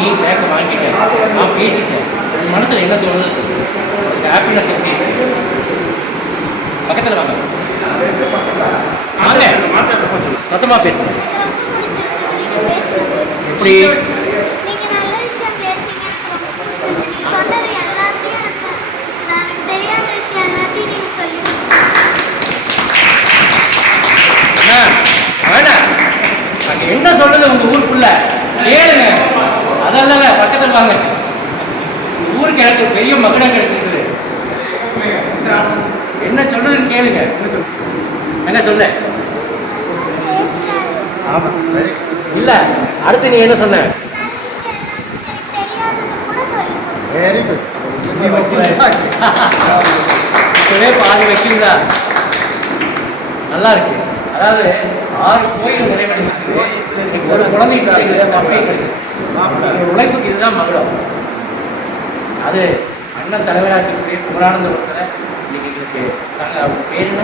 நீ பேக்கை வாங்கிட்டேன். நான் பேசிட்டேன். உன் மனசில் என்ன தோணுது சொல்லு. ஹாப்பினஸ் எப்படி பக்கத்தில் வாங்க. வாங்க. சத்தமாக பேசுங்க. எப்படி? சொன்னது வேணாம். அங்கே என்ன சொல்றது உங்க ஊருக்குள்ள? ஏழு உங்க ஊருக்கு எனக்கு பெரிய மகனம் கிடைச்சிருக்குது. என்ன சொல்றதுன்னு கேளுங்க. என்ன வெரி இல்ல அடுத்து நீ என்ன சொன்ன. வெரி குட் பாதி வைக்கிறதா நல்லா இருக்கு. அதாவது ஆறு கோயில் நிறைவடைஞ்சிருக்கு. ஒரு குழந்தைக்கு கிடைக்கிறது மப்பையும் கிடைச்சிருக்கு ஒரு உழைப்புக்கு இதுதான் மகுடம். அது அண்ணன் தலைவராக்கக்கூடிய புராணந்த ஒருத்தரை இன்னைக்கு எங்களுக்கு நாங்க அவங்க பேர் என்ன?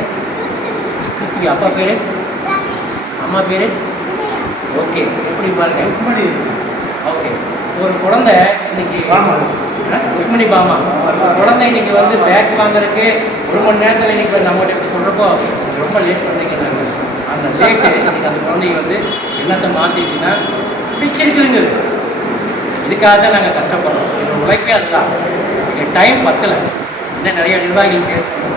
கிருத்திகை அப்பா பேரு? அம்மா பேரு? ஓகே எப்படி பாருங்க. ஓகே ஒரு குழந்தை இன்னைக்கு ருக்மிணி பாமா. குழந்தை இன்னைக்கு வந்து பேக் வாங்குறதுக்கு ஒரு மணி நேரத்தில் இன்னைக்கு நம்ம நம்மகிட்ட சொல்றப்போ சொல்கிறப்போ ரொம்ப லேட் பண்ணீங்க நாங்கள் அந்த லேட்டு இன்னைக்கு அந்த குழந்தைங்க வந்து என்னத்தை மாற்றிக்கிட்டீங்கன்னா பிடிச்சிருக்குதுங்க இதுக்காக தான் நாங்கள் கஷ்டப்படுறோம். எங்கள் உழைப்பே அதுதான். எங்கள் டைம் பத்தலை. இன்னும் நிறைய நிர்வாகிகள் பேசணும்